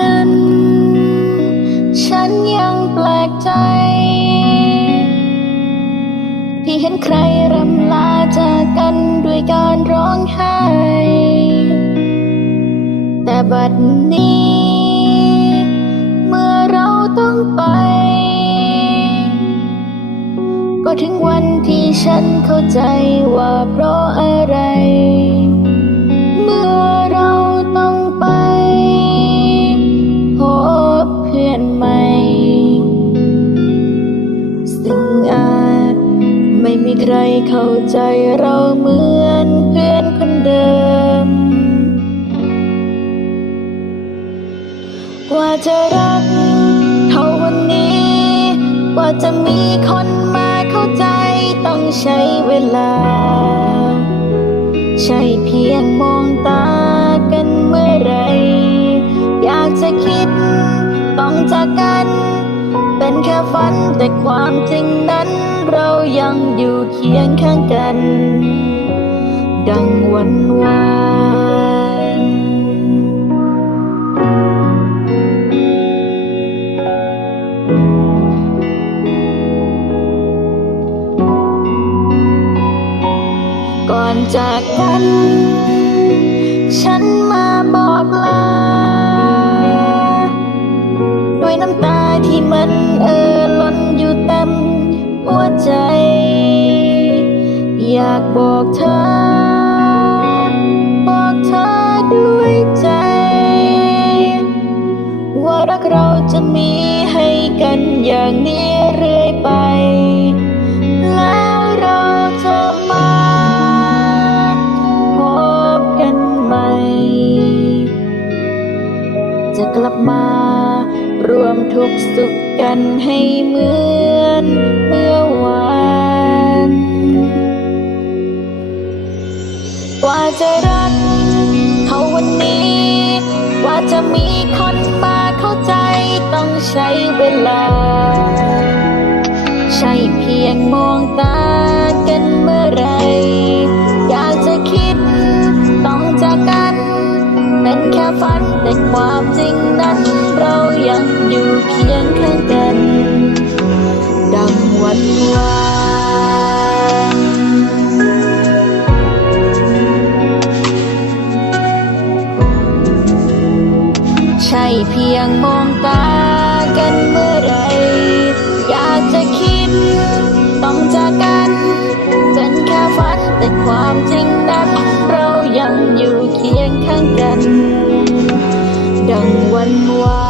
นั้น ฉันยังแปลกใจ ที่เห็นใครรำลาจากกันด้วยการร้องไห้ แต่บัดนี้ เมื่อเราต้องไป ก็ถึงวันที่ฉันเข้าใจว่าเพราะอะไร เมื่อ ม่มีใครเข้าใจเราเหมือนเพื่อนคนเดิม กว่าจะรักเท่าวันนี้ กว่าจะมีคนมาเข้าใจต้องใช้เวลา ใช่เพียงมองตากันเมื่อไร อยากจะคิดต้องจากกัน เป็นแค่ฝันแต่ความจริงนั้น เรายังอยู่เคียงข้างกัน ดังวันวานก่อนจากกัน ฉันมาบอกลาด้วยน้ำตาที่มันเอ่อล้นอยู่เต็ม หัวใจ อยากบอกเธอ บอกเธอด้วยใจ ว่ารักเราจะมีให้กันอย่างนี้เรื่อยไป แล้วเราจะมาพบกันใหม่ จะกลับมา รวมทุกสุขกันให้เหมือนเมื่อวานว่าจะรักเขาวันนี้ ว่าจะมีคนมาเข้าใจต้องใช้เวลา ใช่เพียงมองตา เป็นแค่ฝันแต่ความจริงนั้น เรายังอยู่เคียงข้างกัน ดังวันวานใช่เพียงมองตากันเมื่อไร เคียงข้างกัน ดังวันวาน